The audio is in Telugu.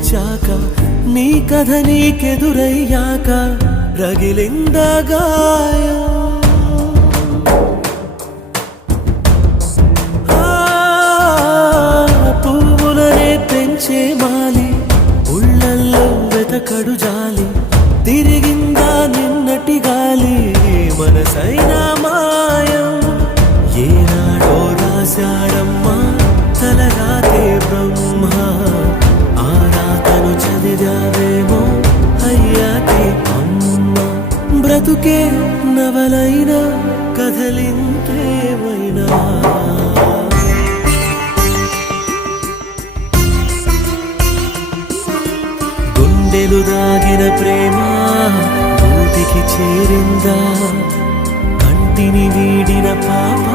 వచ్చాక నీ కథ నీకెదురయ్యాక రగిలిందా గాయం పువ్వులనే పెంచే మాలి ఉళ్ళల్లో వెతకడు జాలి తిరిగిందా నిన్నటి గాలి మనసైనా మాయం ఏనాడో రాశాడమ్మా తలరాతే బ్రహ్మ ఆ రాతను చదివావేమో అయ్యాకే అమ్మ బ్రతుకే నవలైనా కథలింతేమైనా గుండెలు దాగిన ప్రేమ గూటికి చేరిందా కంటిని వీడిన పాప